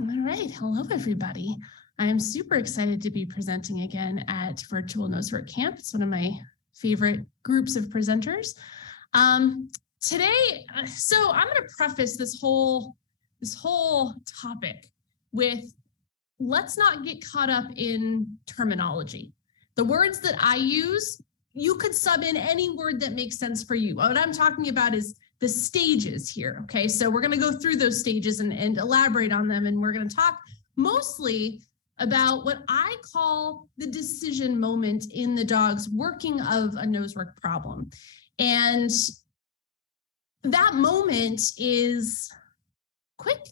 All right. Hello, everybody. I am super excited to be presenting again at Virtual Nosework Camp. It's one of my favorite groups of presenters. Today, so I'm going to preface this whole topic with, let's not get caught up in terminology. The words that I use, you could sub in any word that makes sense for you. What I'm talking about is the stages here, okay? So we're gonna go through those stages and elaborate on them, and we're gonna talk mostly about what I call the decision moment in the dog's working of a nosework problem. And that moment is quick.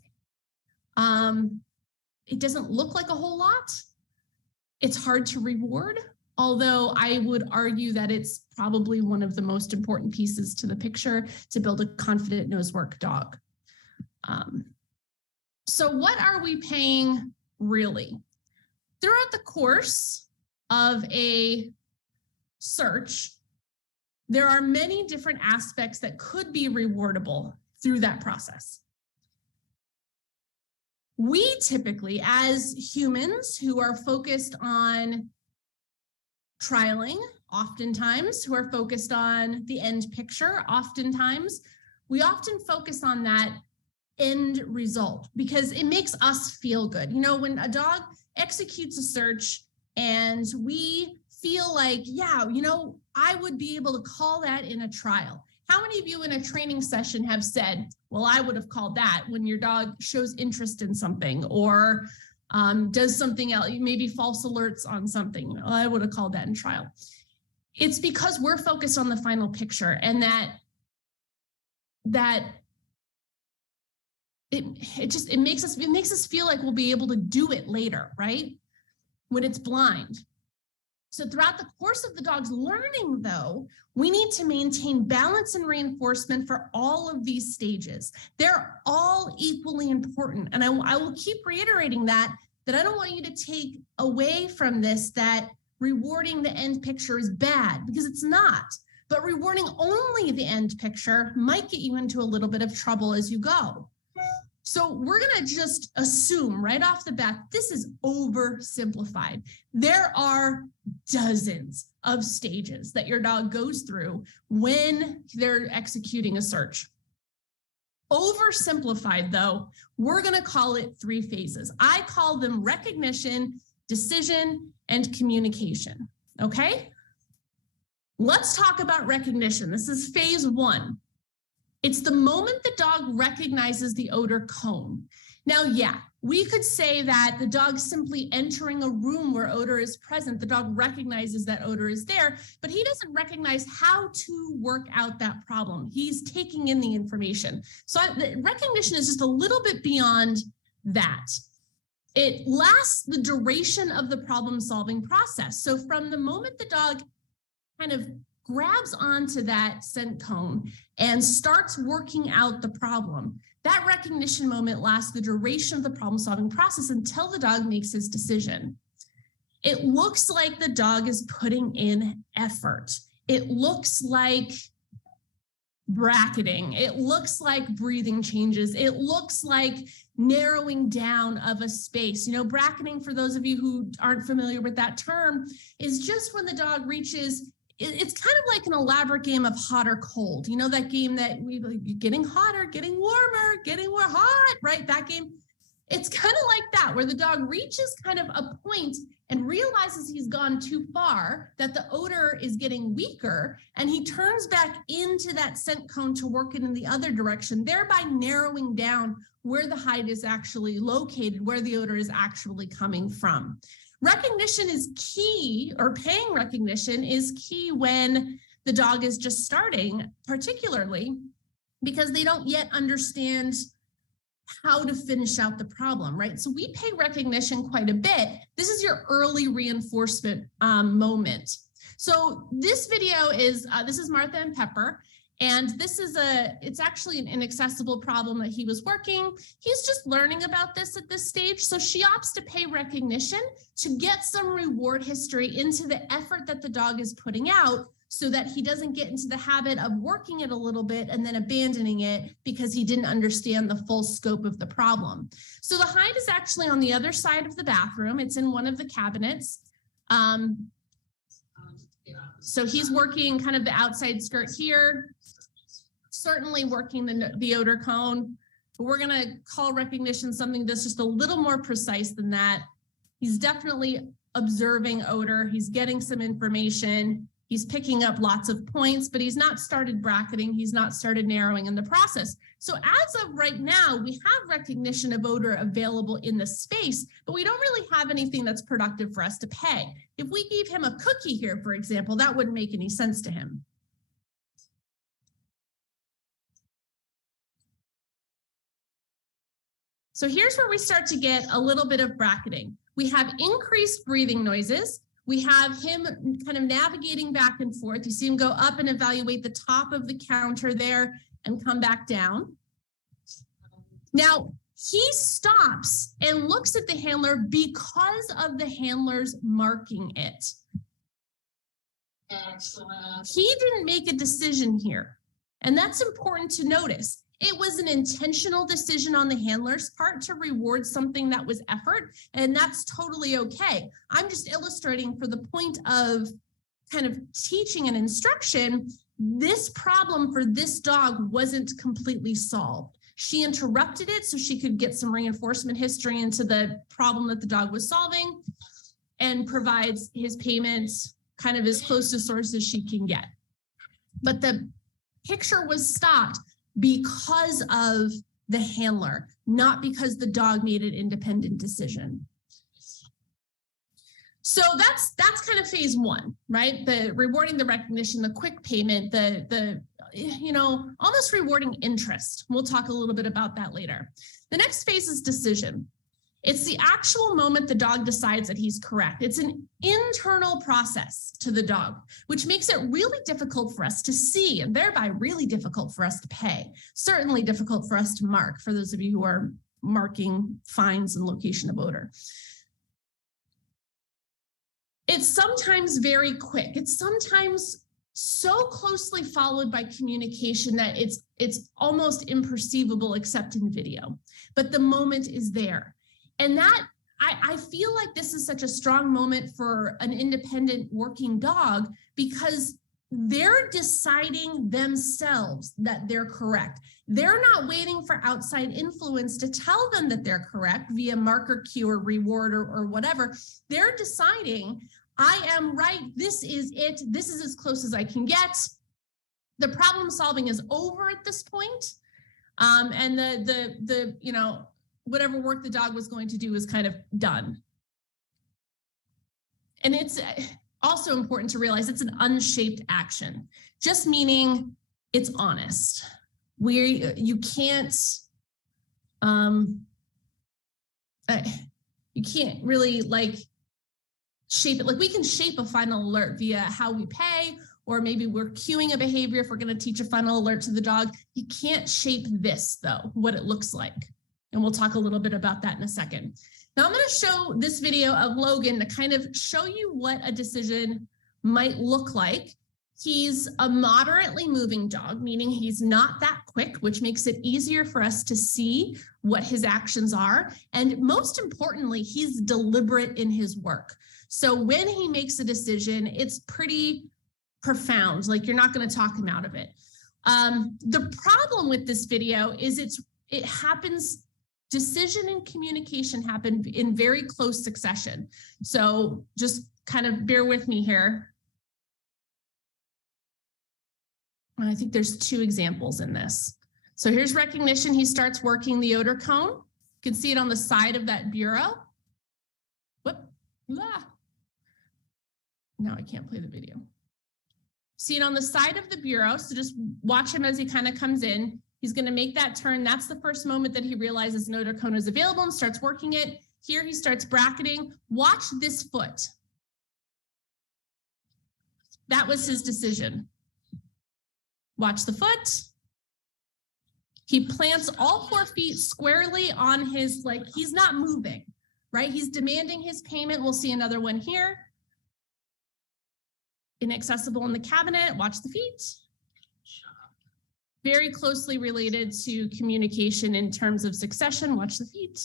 It doesn't look like a whole lot. It's hard to reward, although I would argue that it's probably one of the most important pieces to the picture to build a confident nosework dog. So what are we paying really? Throughout the course of a search, there are many different aspects that could be rewardable through that process. We typically, as humans who are focused on trialing, oftentimes, who are focused on the end picture, oftentimes, we often focus on that end result because it makes us feel good. You know, when a dog executes a search and we feel like, yeah, you know, I would be able to call that in a trial. How many of you in a training session have said, well, I would have called that when your dog shows interest in something or does something else, maybe false alerts on something? Well, I would have called that in trial. It's because we're focused on the final picture, and that it makes us feel like we'll be able to do it later, right? When it's blind. So throughout the course of the dog's learning, though, we need to maintain balance and reinforcement for all of these stages. They're all equally important. And I will keep reiterating that I don't want you to take away from this that rewarding the end picture is bad, because it's not. But rewarding only the end picture might get you into a little bit of trouble as you go. So we're going to just assume right off the bat, this is oversimplified. There are dozens of stages that your dog goes through when they're executing a search. Oversimplified, though, we're going to call it 3 phases. I call them recognition, decision, and communication. Okay? Let's talk about recognition. This is phase 1. It's the moment the dog recognizes the odor cone. Now, yeah, we could say that the dog simply entering a room where odor is present, the dog recognizes that odor is there, but he doesn't recognize how to work out that problem. He's taking in the information. So recognition is just a little bit beyond that. It lasts the duration of the problem-solving process. So from the moment the dog kind of grabs onto that scent cone and starts working out the problem, that recognition moment lasts the duration of the problem-solving process until the dog makes his decision. It looks like the dog is putting in effort. It looks like bracketing. It looks like breathing changes. It looks like narrowing down of a space. You know, bracketing, for those of you who aren't familiar with that term, is just when the dog reaches, it's kind of like an elaborate game of hot or cold. You know, that game that we getting hotter, getting warmer, getting more hot, right? That game. It's kind of like that, where the dog reaches kind of a point and realizes he's gone too far, that the odor is getting weaker, and he turns back into that scent cone to work it in the other direction, thereby narrowing down where the hide is actually located, where the odor is actually coming from. Recognition is key, or paying recognition is key when the dog is just starting, particularly because they don't yet understand how to finish out the problem, right? So we pay recognition quite a bit. This is your early reinforcement moment. So this video is, this is Martha and Pepper. And this is it's actually an inaccessible problem that he was working. He's just learning about this at this stage. So she opts to pay recognition to get some reward history into the effort that the dog is putting out, so that he doesn't get into the habit of working it a little bit and then abandoning it because he didn't understand the full scope of the problem. So the hide is actually on the other side of the bathroom. It's in one of the cabinets. So he's working kind of the outside skirt here, certainly working the odor cone, but we're gonna call recognition something that's just a little more precise than that. He's definitely observing odor. He's getting some information. He's picking up lots of points, but he's not started bracketing. He's not started narrowing in the process. So as of right now, we have recognition of odor available in the space, but we don't really have anything that's productive for us to pay. If we gave him a cookie here, for example, that wouldn't make any sense to him. So here's where we start to get a little bit of bracketing. We have increased breathing noises. We have him kind of navigating back and forth. You see him go up and evaluate the top of the counter there and come back down. Now, he stops and looks at the handler because of the handler's marking it. Excellent. He didn't make a decision here, and that's important to notice. It was an intentional decision on the handler's part to reward something that was effort, and that's totally okay. I'm just illustrating for the point of kind of teaching and instruction, this problem for this dog wasn't completely solved. She interrupted it so she could get some reinforcement history into the problem that the dog was solving and provides his payments kind of as close to source as she can get. But the picture was stopped because of the handler, not because the dog made an independent decision. So that's kind of phase one, right? The rewarding the recognition, the quick payment, the almost rewarding interest. We'll talk a little bit about that later. The next phase is decision. It's the actual moment the dog decides that he's correct. It's an internal process to the dog, which makes it really difficult for us to see and thereby really difficult for us to pay. Certainly difficult for us to mark, for those of you who are marking fines and location of odor. It's sometimes very quick. It's sometimes so closely followed by communication that it's almost imperceivable except in video, but the moment is there. And that, I feel like this is such a strong moment for an independent working dog because they're deciding themselves that they're correct. They're not waiting for outside influence to tell them that they're correct via marker cue or reward or whatever. They're deciding, I am right, this is it, this is as close as I can get. The problem solving is over at this point. And the whatever work the dog was going to do is kind of done. And it's also important to realize it's an unshaped action, just meaning it's honest. You can't really shape it. Like we can shape a final alert via how we pay, or maybe we're cueing a behavior if we're going to teach a final alert to the dog. You can't shape this though, what it looks like. And we'll talk a little bit about that in a second. Now I'm going to show this video of Logan to kind of show you what a decision might look like. He's a moderately moving dog, meaning he's not that quick, which makes it easier for us to see what his actions are. And most importantly, he's deliberate in his work. So when he makes a decision, it's pretty profound. Like you're not going to talk him out of it. The problem with this video is it happens. Decision and communication happen in very close succession. So just kind of bear with me here. I think there's two examples in this. So here's recognition. He starts working the odor cone. You can see it on the side of that bureau. Whoop. Ah. Now I can't play the video. See it on the side of the bureau. So just watch him as he kind of comes in. He's going to make that turn. That's the first moment that he realizes an odor cone is available and starts working it. Here he starts bracketing. Watch this foot. That was his decision. Watch the foot. He plants all 4 feet squarely on his, he's not moving, right? He's demanding his payment. We'll see another one here. inaccessible in the cabinet, watch the feet. Very closely related to communication in terms of succession, watch the feet.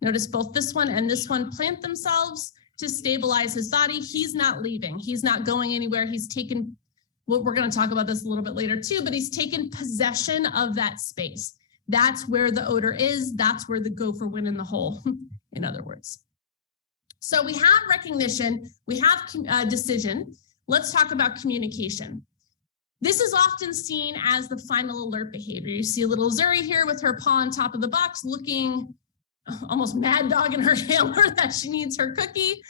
Notice both this one and this one plant themselves to stabilize his body. He's not leaving. He's not going anywhere. He's taken, well, we're going to talk about this a little bit later too, but he's taken possession of that space. That's where the odor is. That's where the gopher went in the hole, in other words. So we have recognition, we have decision. Let's talk about communication. This is often seen as the final alert behavior. You see a little Zuri here with her paw on top of the box looking almost mad dog in her handler that she needs her cookie.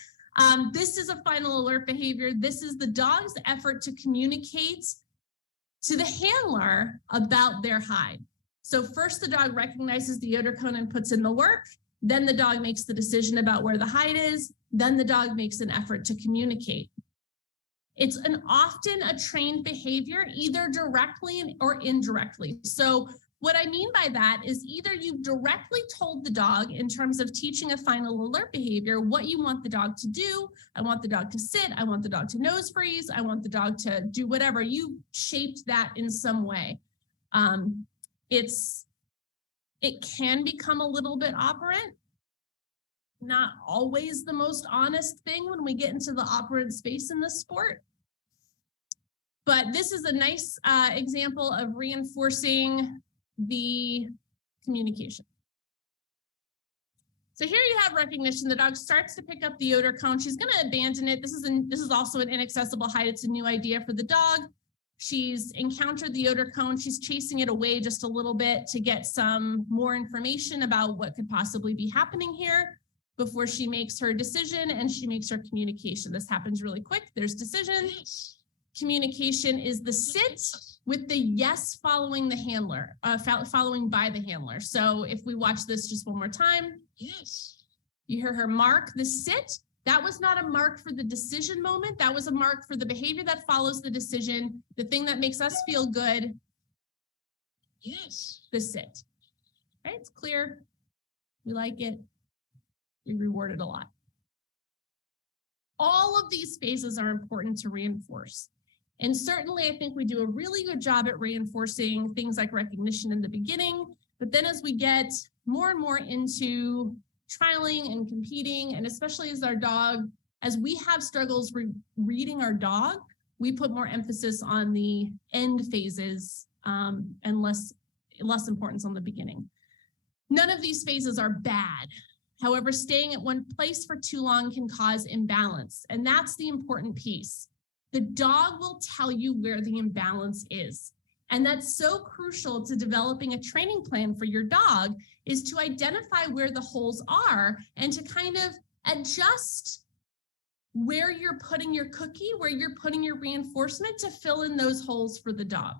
This is a final alert behavior. This is the dog's effort to communicate to the handler about their hide. So first the dog recognizes the odor cone and puts in the work. Then the dog makes the decision about where the hide is. Then the dog makes an effort to communicate. It's often a trained behavior, either directly or indirectly. So what I mean by that is either you've directly told the dog in terms of teaching a final alert behavior what you want the dog to do. I want the dog to sit. I want the dog to nose freeze. I want the dog to do whatever. You shaped that in some way. It can become a little bit operant. Not always the most honest thing when we get into the operant space in this sport. But this is a nice example of reinforcing the communication. So here you have recognition. The dog starts to pick up the odor cone. She's going to abandon it. This is also an inaccessible hide. It's a new idea for the dog. She's encountered the odor cone. She's chasing it away just a little bit to get some more information about what could possibly be happening here before she makes her decision and she makes her communication. This happens really quick. There's decision. Communication is the sit with the yes following the handler, following by the handler. So if we watch this just one more time. Yes. You hear her mark the sit. That was not a mark for the decision moment. That was a mark for the behavior that follows the decision, the thing that makes us feel good. Yes. The sit. Okay, it's clear. We like it. We reward it a lot. All of these phases are important to reinforce. And certainly, I think we do a really good job at reinforcing things like recognition in the beginning. But then as we get more and more into trialing and competing, and especially as we have struggles reading our dog, we put more emphasis on the end phases and less importance on the beginning. None of these phases are bad. However, staying at one place for too long can cause imbalance. And that's the important piece. The dog will tell you where the imbalance is. And that's so crucial to developing a training plan for your dog, is to identify where the holes are and to kind of adjust where you're putting your cookie, where you're putting your reinforcement to fill in those holes for the dog.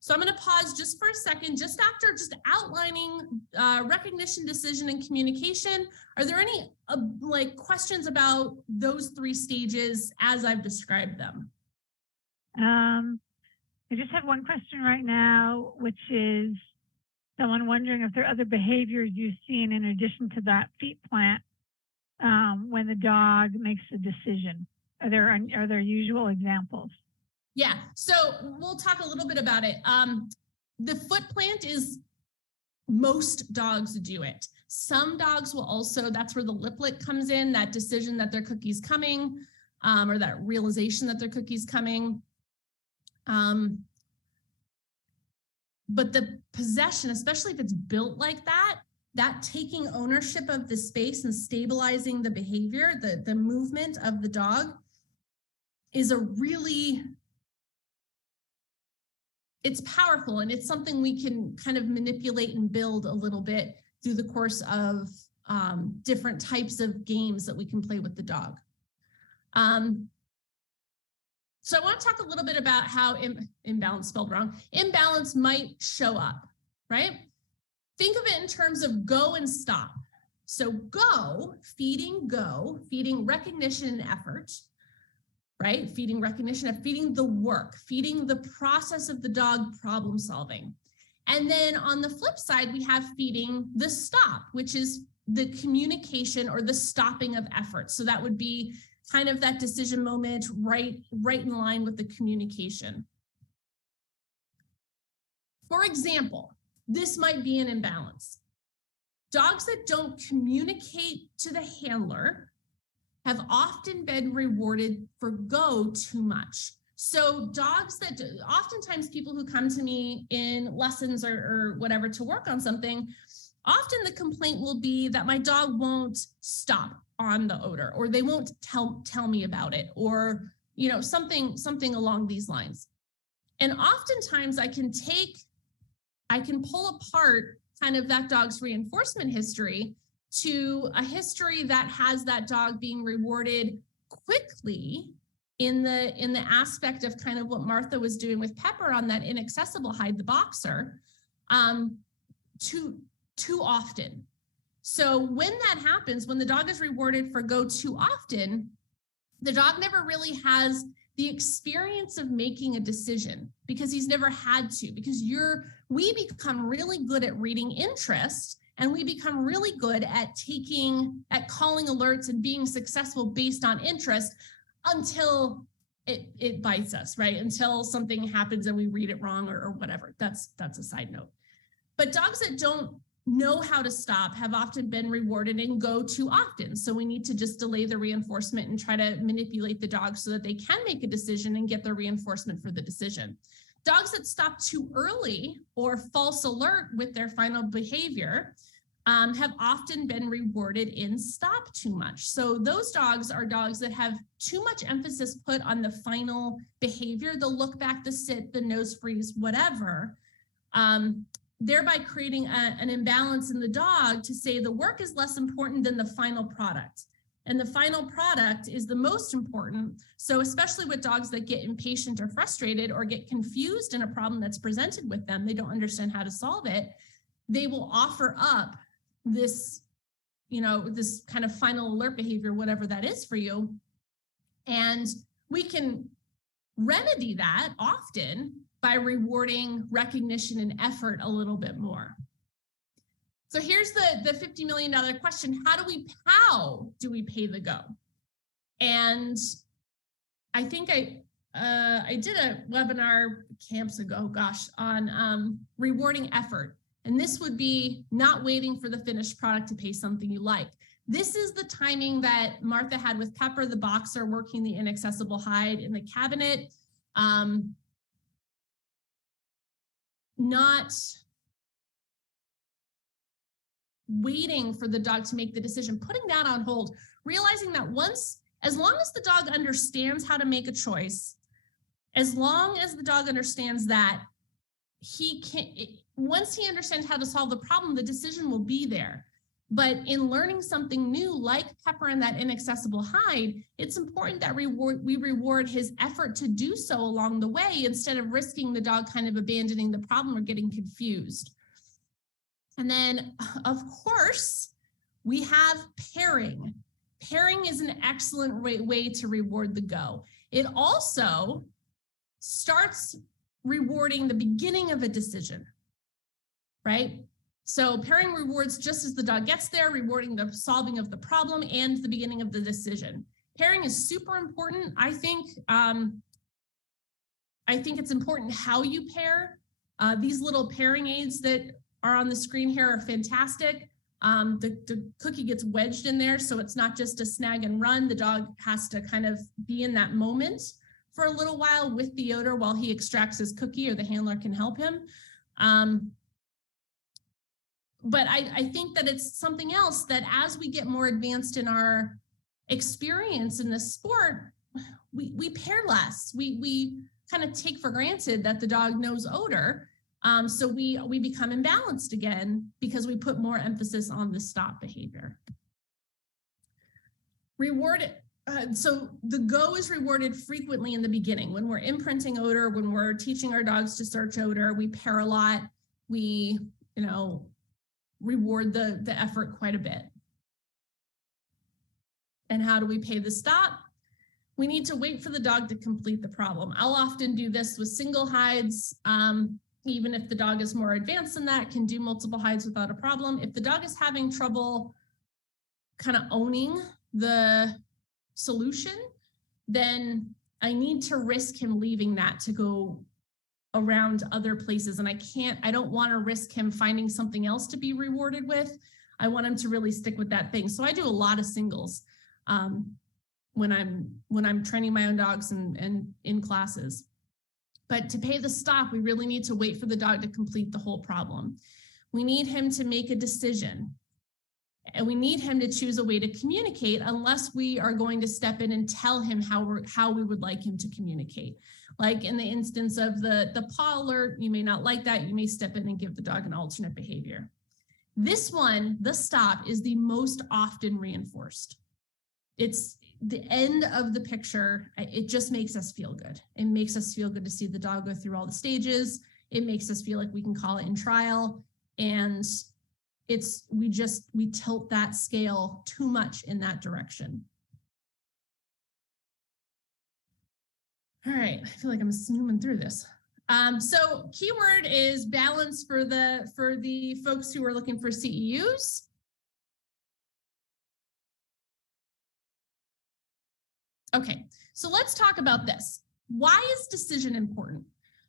So I'm going to pause just for a second, just after outlining recognition, decision, and communication. Are there any questions about those three stages as I've described them? I just have one question right now, which is someone wondering if there are other behaviors you've seen in addition to that feet plant when the dog makes a decision. Are there usual examples? Yeah, so we'll talk a little bit about it. The foot plant is, most dogs do it. Some dogs will also, that's where the lip lick comes in, that decision that their cookie's coming, or that realization that their cookie's coming. But the possession, especially if it's built like that taking ownership of the space and stabilizing the behavior, the movement of the dog is it's powerful, and it's something we can kind of manipulate and build a little bit through the course of different types of games that we can play with the dog. So I want to talk a little bit about how imbalance, spelled wrong, imbalance might show up, right? Think of it in terms of go and stop. So go, feeding recognition and effort, right? Feeding recognition, feeding the work, feeding the process of the dog problem solving. And then on the flip side, we have feeding the stop, which is the communication or the stopping of effort. So that would be kind of that decision moment right in line with the communication. For example, this might be an imbalance. Dogs that don't communicate to the handler have often been rewarded for go too much. So dogs that, oftentimes people who come to me in lessons or whatever to work on something, often the complaint will be that my dog won't stop on the odor, or they won't tell me about it, or something along these lines. And oftentimes I can pull apart kind of that dog's reinforcement history to a history that has that dog being rewarded quickly in the aspect of kind of what Martha was doing with Pepper on that inaccessible hide, the boxer, too often. So when that happens, when the dog is rewarded for go too often, the dog never really has the experience of making a decision because he's never had to, because we become really good at reading interest, and we become really good at calling alerts and being successful based on interest until it bites us, right? Until something happens and we read it wrong or whatever. That's a side note. But dogs that don't know how to stop have often been rewarded and go too often. So we need to just delay the reinforcement and try to manipulate the dog so that they can make a decision and get the reinforcement for the decision. Dogs that stop too early or false alert with their final behavior have often been rewarded in stop too much. So those dogs are dogs that have too much emphasis put on the final behavior, the look back, the sit, the nose freeze, whatever, thereby creating an imbalance in the dog to say the work is less important than the final product. And the final product is the most important. So especially with dogs that get impatient or frustrated or get confused in a problem that's presented with them, they don't understand how to solve it, they will offer up this kind of final alert behavior, whatever that is for you. And we can remedy that often by rewarding recognition and effort a little bit more. So here's the $50 million question. How do we pay the go? And I think I did a webinar camps ago, on rewarding effort. And this would be not waiting for the finished product to pay something you like. This is the timing that Martha had with Pepper, the boxer, working the inaccessible hide in the cabinet. Not waiting for the dog to make the decision, putting that on hold, realizing that as long as the dog understands how to make a choice, as long as the dog understands that once he understands how to solve the problem, the decision will be there. But in learning something new, like Pepper and that inaccessible hide, it's important that we reward his effort to do so along the way, instead of risking the dog kind of abandoning the problem or getting confused. And then, of course, we have pairing. Pairing is an excellent way to reward the go. It also starts rewarding the beginning of a decision, right? So pairing rewards just as the dog gets there, rewarding the solving of the problem and the beginning of the decision. Pairing is super important. I think it's important how you pair. These little pairing aids that are on the screen here are fantastic. The cookie gets wedged in there, so it's not just a snag and run. The dog has to kind of be in that moment for a little while with the odor while he extracts his cookie, or the handler can help him. But I think that it's something else that as we get more advanced in our experience in the sport, we pair less. We kind of take for granted that the dog knows odor. So we become imbalanced again because we put more emphasis on the stop behavior. So the go is rewarded frequently in the beginning. When we're imprinting odor, when we're teaching our dogs to search odor, we pair a lot. We, reward the effort quite a bit. And how do we pay the stop? We need to wait for the dog to complete the problem. I'll often do this with single hides. Even if the dog is more advanced than that, can do multiple hides without a problem. If the dog is having trouble kind of owning the solution, then I need to risk him leaving that to go around other places. And I don't want to risk him finding something else to be rewarded with. I want him to really stick with that thing. So I do a lot of singles when I'm training my own dogs and in classes. But to pay the stop, we really need to wait for the dog to complete the whole problem. We need him to make a decision. And we need him to choose a way to communicate, unless we are going to step in and tell him how we would like him to communicate. Like in the instance of the paw alert, you may not like that. You may step in and give the dog an alternate behavior. This one, the stop, is the most often reinforced. It's the end of the picture. It just makes us feel good. It makes us feel good to see the dog go through all the stages. It makes us feel like we can call it in trial. And we tilt that scale too much in that direction. All right, I feel like I'm zooming through this. So keyword is balance for the folks who are looking for CEUs. Okay, so let's talk about this. Why is decision important?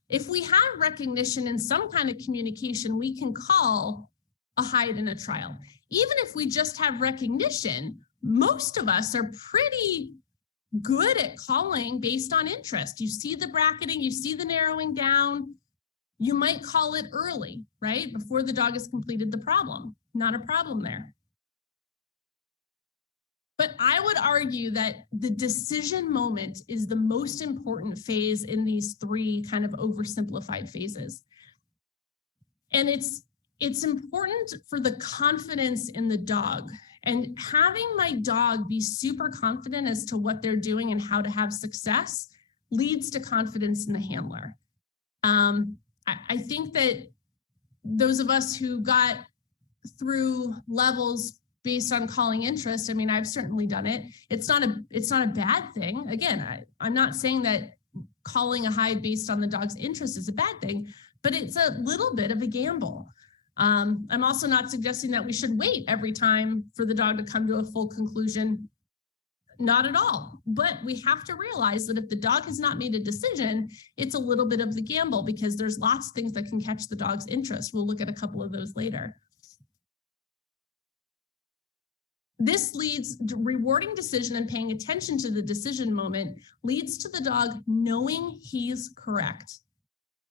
If we have recognition and some kind of communication, we can call a hide in a trial. Even if we just have recognition, most of us are pretty good at calling based on interest. You see the bracketing, you see the narrowing down, you might call it early, right? Before the dog has completed the problem. Not a problem there. But I would argue that the decision moment is the most important phase in these three kind of oversimplified phases. And it's important for the confidence in the dog. And having my dog be super confident as to what they're doing and how to have success leads to confidence in the handler. I think that those of us who got through levels based on calling interest, I mean, I've certainly done it. It's not a bad thing. Again, I'm not saying that calling a hide based on the dog's interest is a bad thing, but it's a little bit of a gamble. I'm also not suggesting that we should wait every time for the dog to come to a full conclusion. Not at all. But we have to realize that if the dog has not made a decision, it's a little bit of the gamble, because there's lots of things that can catch the dog's interest. We'll look at a couple of those later. This leads to rewarding decision and paying attention to the decision moment leads to the dog knowing he's correct.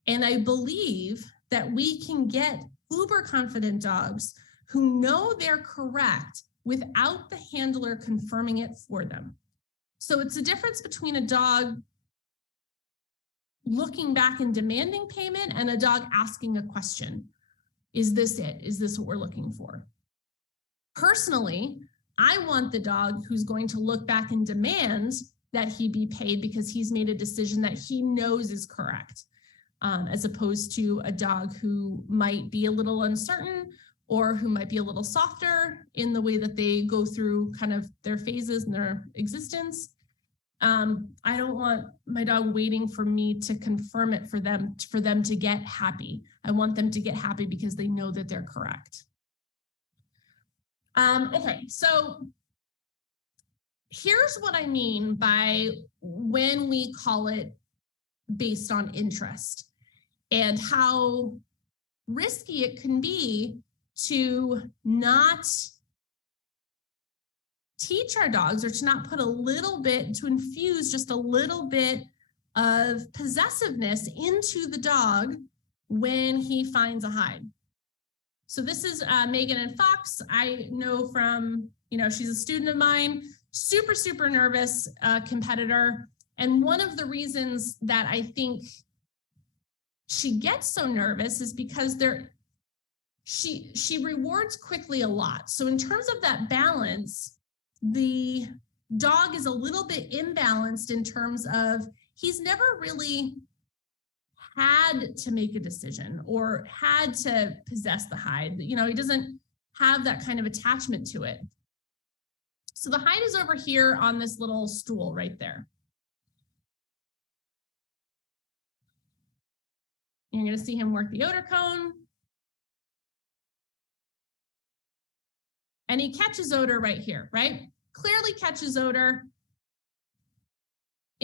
And I believe that we can get uber confident dogs who know they're correct without the handler confirming it for them. So it's a difference between a dog looking back and demanding payment and a dog asking a question. Is this it? Is this what we're looking for? Personally, I want the dog who's going to look back and demand that he be paid because he's made a decision that he knows is correct, as opposed to a dog who might be a little uncertain or who might be a little softer in the way that they go through kind of their phases and their existence. I don't want my dog waiting for me to confirm it for them to get happy. I want them to get happy because they know that they're correct. Okay, so here's what I mean by when we call it based on interest and how risky it can be to not teach our dogs or to not put to infuse just a little bit of possessiveness into the dog when he finds a hide. So this is Megan and Fox. I know from, she's a student of mine, super, super nervous competitor. And one of the reasons that I think she gets so nervous is because she rewards quickly a lot. So in terms of that balance, the dog is a little bit imbalanced in terms of he's never really had to make a decision or had to possess the hide. He doesn't have that kind of attachment to it. So the hide is over here on this little stool right there. You're going to see him work the odor cone. And he catches odor right here, right? Clearly catches odor.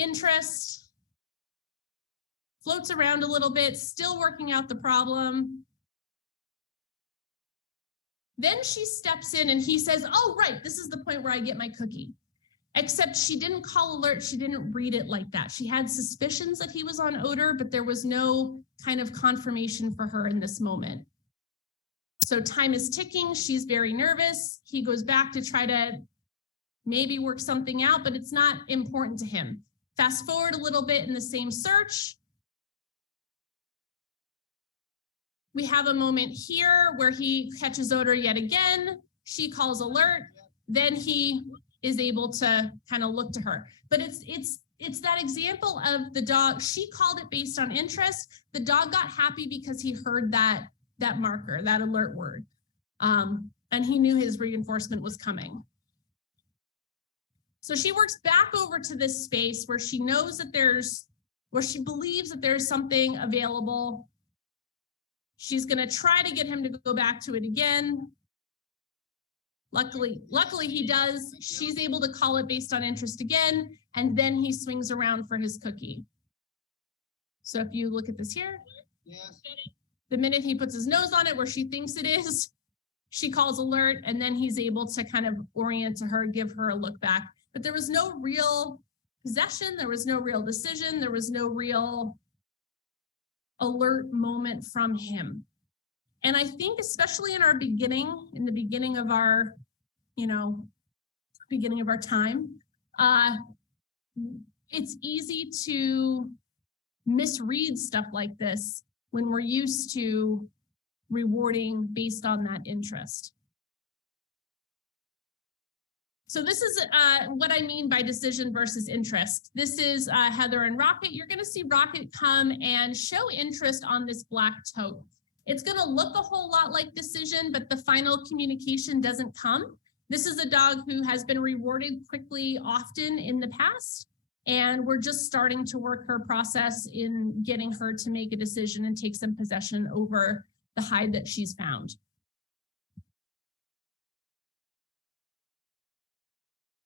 interest, floats around a little bit, still working out the problem. Then she steps in and he says, oh, right, this is the point where I get my cookie. Except she didn't call alert. She didn't read it like that. She had suspicions that he was on odor, but there was no kind of confirmation for her in this moment. So time is ticking. She's very nervous. He goes back to try to maybe work something out, but it's not important to him. Fast forward a little bit in the same search. We have a moment here where he catches odor yet again. She calls alert. Then he is able to kind of look to her. But it's that example of the dog. She called it based on interest. The dog got happy because he heard that marker, that alert word. And he knew his reinforcement was coming. So she works back over to this space where she knows that where she believes that there's something available. She's gonna try to get him to go back to it again. Luckily he does. She's able to call it based on interest again, and then he swings around for his cookie. So if you look at this here, yes. The minute he puts his nose on it where she thinks it is, she calls alert, and then he's able to kind of orient to her, give her a look back. But there was no real possession. There was no real decision. There was no real alert moment from him. And I think especially in the beginning of our, beginning of our time, it's easy to misread stuff like this when we're used to rewarding based on that interest. So this is what I mean by decision versus interest. This is Heather and Rocket. You're gonna see Rocket come and show interest on this black tote. It's gonna look a whole lot like decision, but the final communication doesn't come. This is a dog who has been rewarded quickly often in the past, and we're just starting to work her process in getting her to make a decision and take some possession over the hide that she's found.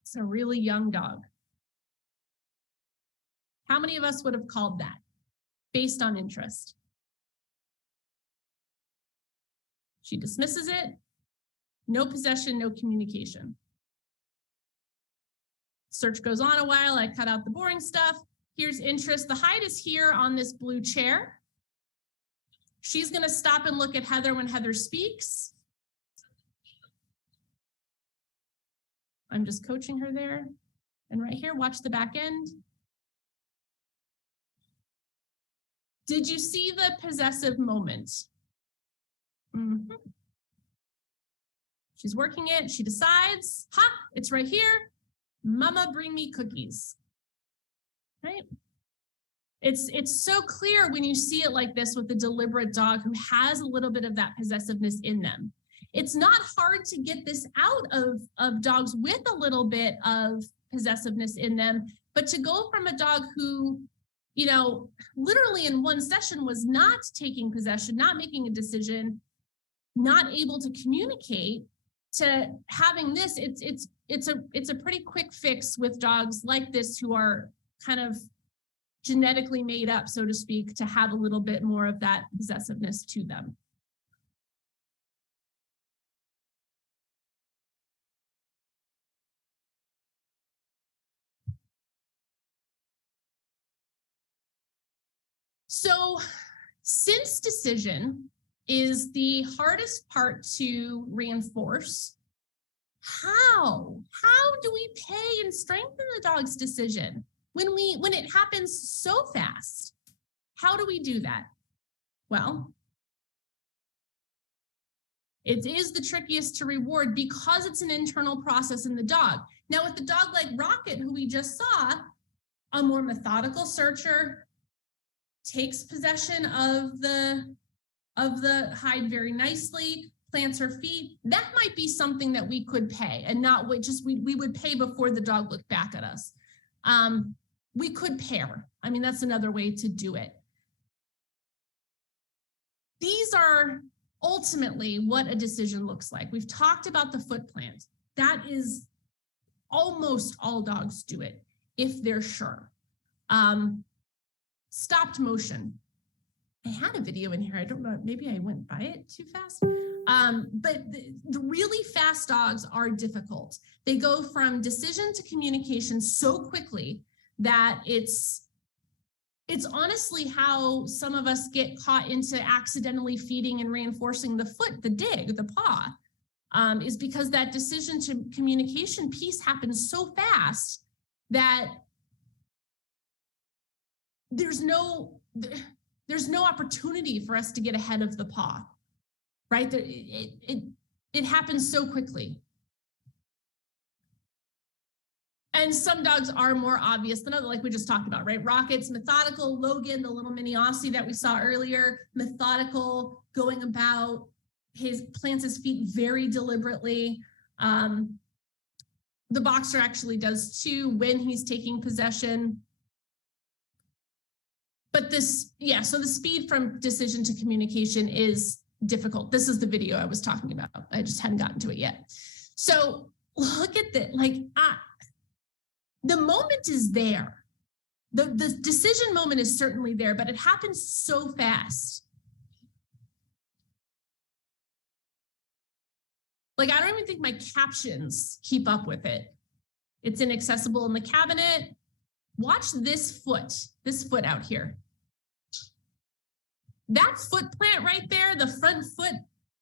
It's a really young dog. How many of us would have called that based on interest? She dismisses it. No possession, no communication. Search goes on a while. I cut out the boring stuff. Here's interest. The hide is here on this blue chair. She's going to stop and look at Heather when Heather speaks. I'm just coaching her there. And right here, watch the back end. Did you see the possessive moment? Mm-hmm. She's working it. She decides, ha, it's right here. Mama, bring me cookies. Right? It's so clear when you see it like this with a deliberate dog who has a little bit of that possessiveness in them. It's not hard to get this out of dogs with a little bit of possessiveness in them, but to go from a dog who, literally in one session was not taking possession, not making a decision, not able to communicate, to having this, it's a pretty quick fix with dogs like this who are kind of genetically made up, so to speak, to have a little bit more of that possessiveness to them. So since decision is the hardest part to reinforce, how do we pay and strengthen the dog's decision when it happens so fast? How do we do that? Well, it is the trickiest to reward because it's an internal process in the dog. Now, with the dog like Rocket, who we just saw, a more methodical searcher takes possession of the hide very nicely, plants her feet. That might be something that we could pay and not just we would pay before the dog looked back at us. We could pair. I mean, that's another way to do it. These are ultimately what a decision looks like. We've talked about the foot plant. That is almost all dogs do it if they're sure. Stopped motion. I had a video in here. I don't know, maybe I went by it too fast. But the really fast dogs are difficult. They go from decision to communication so quickly that it's honestly how some of us get caught into accidentally feeding and reinforcing the foot, the dig, the paw, is because that decision to communication piece happens so fast that there's no opportunity for us to get ahead of the paw, right? It happens so quickly. And some dogs are more obvious than others, like we just talked about, right? Rocket's methodical, Logan, the little mini Aussie that we saw earlier, methodical, going about, plants his feet very deliberately. The boxer actually does too when he's taking possession. But so the speed from decision to communication is difficult. This is the video I was talking about. I just hadn't gotten to it yet. So look at that, the moment is there. The decision moment is certainly there, but it happens so fast. I don't even think my captions keep up with it. It's inaccessible in the cabinet. Watch this foot out here. That foot plant right there, the front foot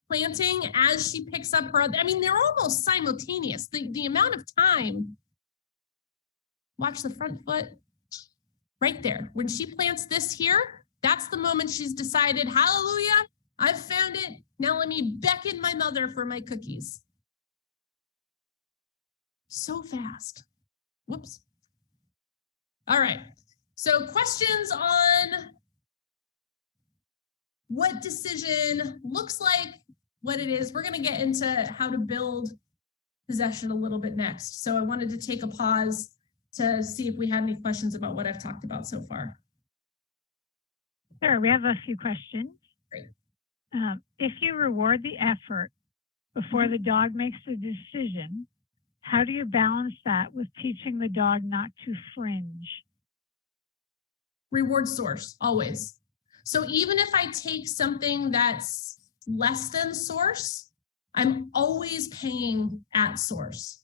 planting as she picks up her, they're almost simultaneous. The amount of time. Watch the front foot right there. When she plants this here, that's the moment she's decided, hallelujah, I've found it. Now let me beckon my mother for my cookies. So fast. Whoops. All right. So questions on what decision looks like, what it is. We're going to get into how to build possession a little bit next. So I wanted to take a pause to see if we had any questions about what I've talked about so far. Sure, we have a few questions. Great. If you reward the effort before the dog makes the decision, how do you balance that with teaching the dog not to fringe? Reward source, always. So even if I take something that's less than source, I'm always paying at source.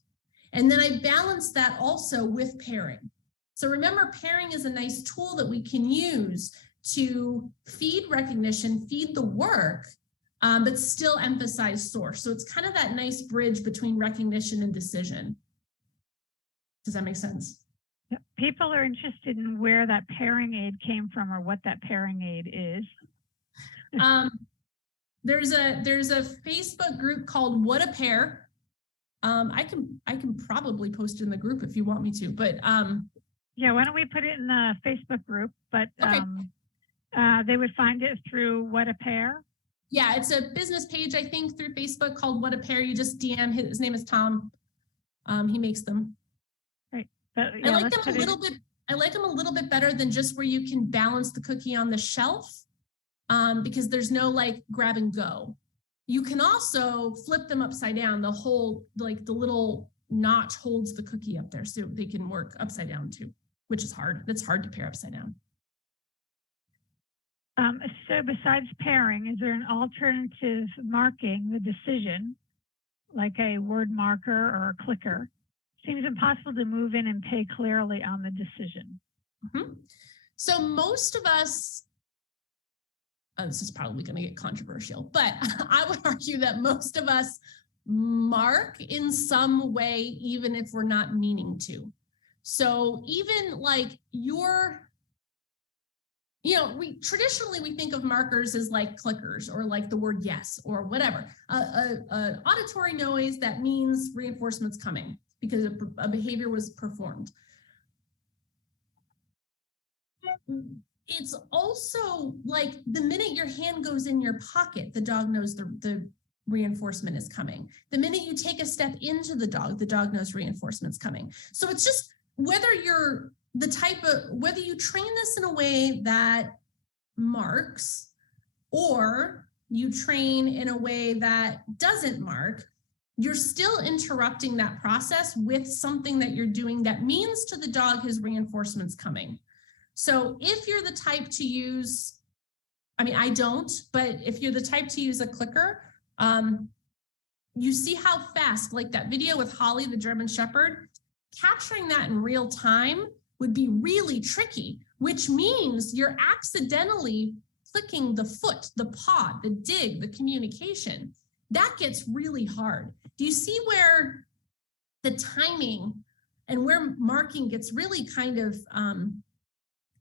And then I balance that also with pairing. So remember, pairing is a nice tool that we can use to feed recognition, feed the work, but still emphasize source. So it's kind of that nice bridge between recognition and decision. Does that make sense? Yep. People are interested in where that pairing aid came from or what that pairing aid is. There's a Facebook group called What a Pair. I can probably post it in the group if you want me to, but yeah, why don't we put it in the Facebook group? But okay. They would find it through What a Pair. Yeah, it's a business page, I think, through Facebook called What a Pair. You just DM his name is Tom. He makes them. Right. But, yeah, I like them a little bit. I like them a little bit better than just where you can balance the cookie on the shelf, because there's no grab and go. You can also flip them upside down. The whole, the little notch holds the cookie up there so they can work upside down too, which is hard. It's hard to pair upside down. So besides pairing, is there an alternative marking the decision, like a word marker or a clicker? Seems impossible to move in and pay clearly on the decision. Mm-hmm. So most of us, this is probably going to get controversial, but I would argue that most of us mark in some way, even if we're not meaning to. So even we traditionally think of markers as clickers or the word yes or whatever, an auditory noise that means reinforcement's coming because a behavior was performed. It's also the minute your hand goes in your pocket, the dog knows the reinforcement is coming. The minute you take a step into the dog knows reinforcement's coming. So it's just whether you're whether you train this in a way that marks or you train in a way that doesn't mark, you're still interrupting that process with something that you're doing that means to the dog his reinforcement's coming. So if you're the type to use, I mean, I don't, but if you're the type to use a clicker, you see how fast, like that video with Holly, the German Shepherd, capturing that in real time would be really tricky, which means you're accidentally clicking the foot, the paw, the dig, the communication. That gets really hard. Do you see where the timing and where marking gets really kind of,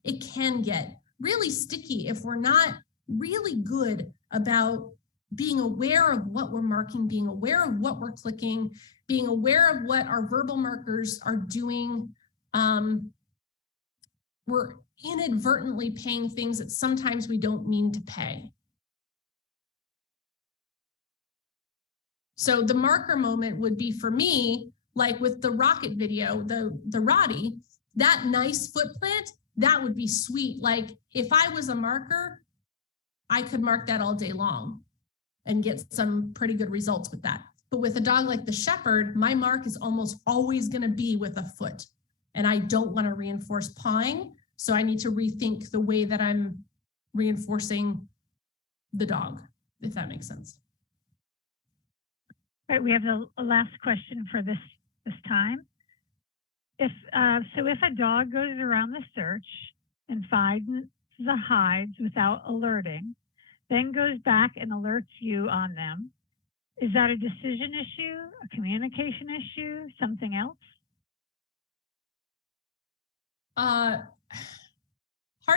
it can get really sticky if we're not really good about being aware of what we're marking, being aware of what we're clicking, being aware of what our verbal markers are doing. We're inadvertently paying things that sometimes we don't mean to pay. So the marker moment would be for me, like with the rocket video, the Roddy, that nice foot plant, that would be sweet. Like if I was a marker, I could mark that all day long and get some pretty good results with that. But with a dog like the Shepherd, my mark is almost always going to be with a foot. And I don't want to reinforce pawing. So I need to rethink the way that I'm reinforcing the dog, if that makes sense. All right, we have the last question for this time. If a dog goes around the search and finds the hides without alerting, then goes back and alerts you on them, is that a decision issue, a communication issue, something else? Hard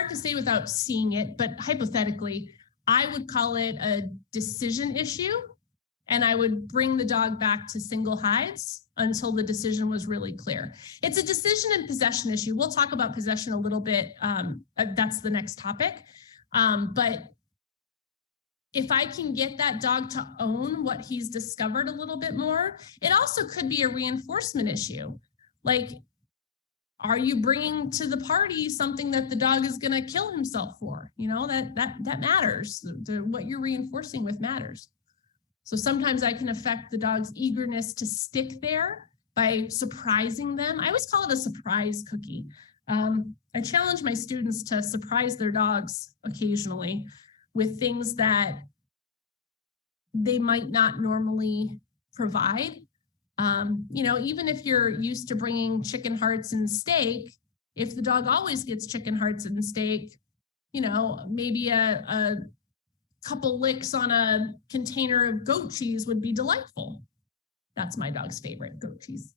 to say without seeing it, but hypothetically, I would call it a decision issue, and I would bring the dog back to single hides until the decision was really clear. It's a decision and possession issue. We'll talk about possession a little bit. That's the next topic. But if I can get that dog to own what he's discovered a little bit more, it also could be a reinforcement issue. Like, are you bringing to the party something that the dog is going to kill himself for? You know, that matters. What you're reinforcing with matters. So sometimes I can affect the dog's eagerness to stick there by surprising them. I always call it a surprise cookie. I challenge my students to surprise their dogs occasionally with things that they might not normally provide. You know, even if you're used to bringing chicken hearts and steak, if the dog always gets chicken hearts and steak, you know, maybe a couple licks on a container of goat cheese would be delightful. That's my dog's favorite, goat cheese.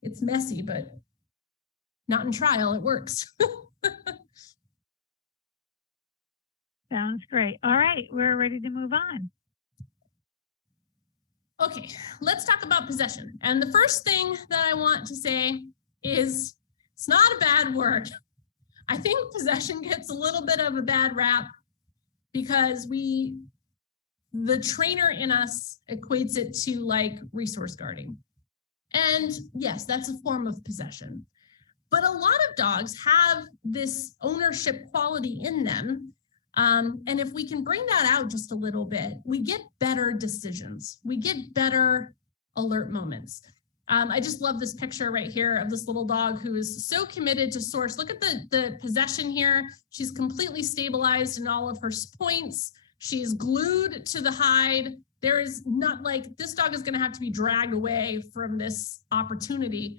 It's messy, but not in trial, it works. Sounds great. All right, we're ready to move on. Okay, let's talk about possession. And the first thing that I want to say is it's not a bad word. I think possession gets a little bit of a bad rap because the trainer in us equates it to like resource guarding. And yes, that's a form of possession. But a lot of dogs have this ownership quality in them. And if we can bring that out just a little bit, we get better decisions. We get better alert moments. I just love this picture right here of this little dog who is so committed to source. Look at the possession here. She's completely stabilized in all of her points. She's glued to the hide. There is not like, this dog is going to have to be dragged away from this opportunity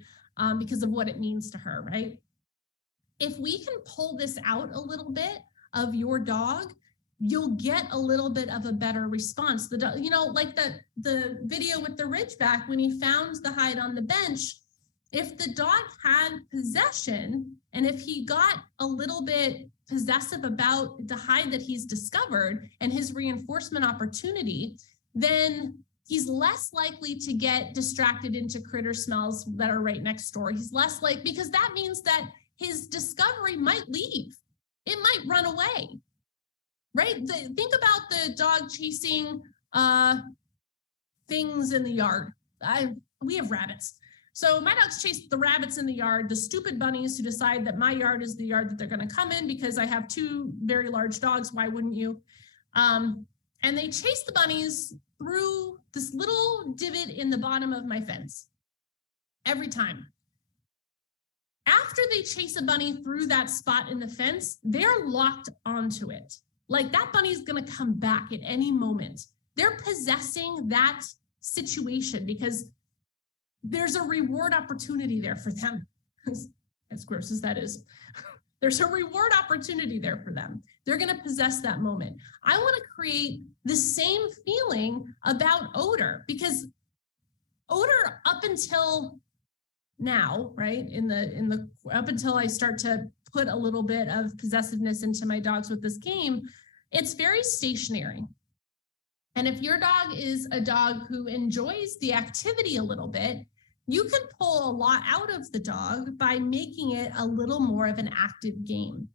because of what it means to her, right? If we can pull this out a little bit of your dog, you'll get a little bit of a better response. The dog, you know, like the video with the Ridgeback, when he found the hide on the bench, if the dog had possession and if he got a little bit possessive about the hide that he's discovered and his reinforcement opportunity, then he's less likely to get distracted into critter smells that are right next door. He's less like, because that means that his discovery might leave. It might run away, right? Think about the dog chasing things in the yard. We have rabbits. So my dogs chase the rabbits in the yard, the stupid bunnies who decide that my yard is the yard that they're going to come in because I have two very large dogs. Why wouldn't you? And they chase the bunnies through this little divot in the bottom of my fence every time. After after they chase a bunny through that spot in the fence, they're locked onto it. Like that bunny's going to come back at any moment. They're possessing that situation because there's a reward opportunity there for them. As gross as that is, there's a reward opportunity there for them. They're going to possess that moment. I want to create the same feeling about odor because odor up until now, right? Up until I start to put a little bit of possessiveness into my dogs with this game, it's very stationary. And if your dog is a dog who enjoys the activity a little bit, you can pull a lot out of the dog by making it a little more of an active game.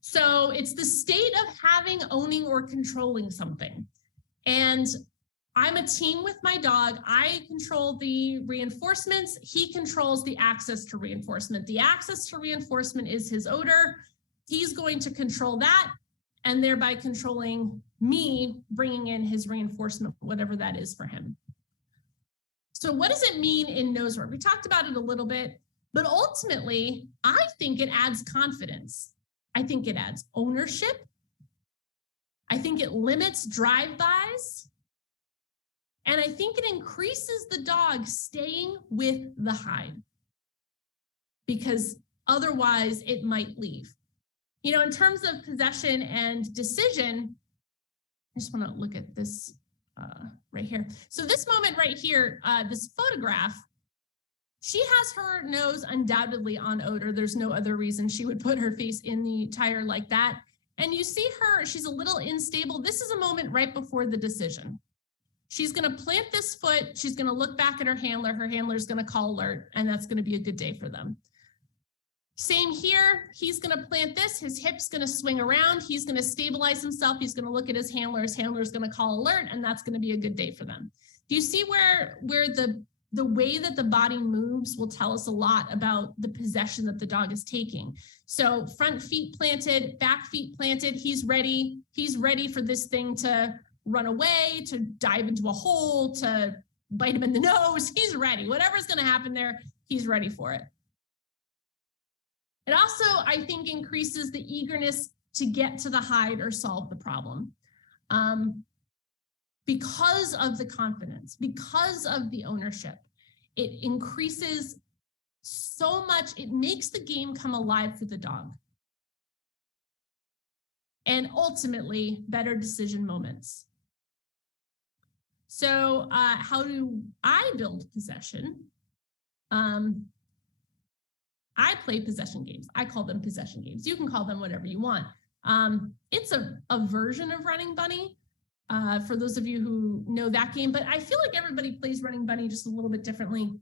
So it's the state of having, owning, or controlling something. And I'm a team with my dog. I control the reinforcements. He controls the access to reinforcement. The access to reinforcement is his odor. He's going to control that and thereby controlling me bringing in his reinforcement, whatever that is for him. So what does it mean in nose work? We talked about it a little bit, but ultimately, I think it adds confidence. I think it adds ownership. I think it limits drive-bys. And I think it increases the dog staying with the hide because otherwise it might leave. You know, in terms of possession and decision, I just want to look at this right here. So this moment right here, this photograph, she has her nose undoubtedly on odor. There's no other reason she would put her face in the tire like that. And you see her, she's a little unstable. This is a moment right before the decision. She's going to plant this foot. She's going to look back at her handler. Her handler's going to call alert, and that's going to be a good day for them. Same here. He's going to plant this. His hip's going to swing around. He's going to stabilize himself. He's going to look at his handler. His handler's going to call alert, and that's going to be a good day for them. Do you see where the way that the body moves will tell us a lot about the possession that the dog is taking? So front feet planted, back feet planted. He's ready. He's ready for this thing to run away, to dive into a hole, to bite him in the nose. He's ready. Whatever's going to happen there, he's ready for it. It also, I think, increases the eagerness to get to the hide or solve the problem. Because of the confidence, because of the ownership, it increases so much, it makes the game come alive for the dog. And ultimately, better decision moments. So how do I build possession? I play possession games. I call them possession games. You can call them whatever you want. It's a version of Running Bunny for those of you who know that game, but I feel like everybody plays Running Bunny just a little bit differently.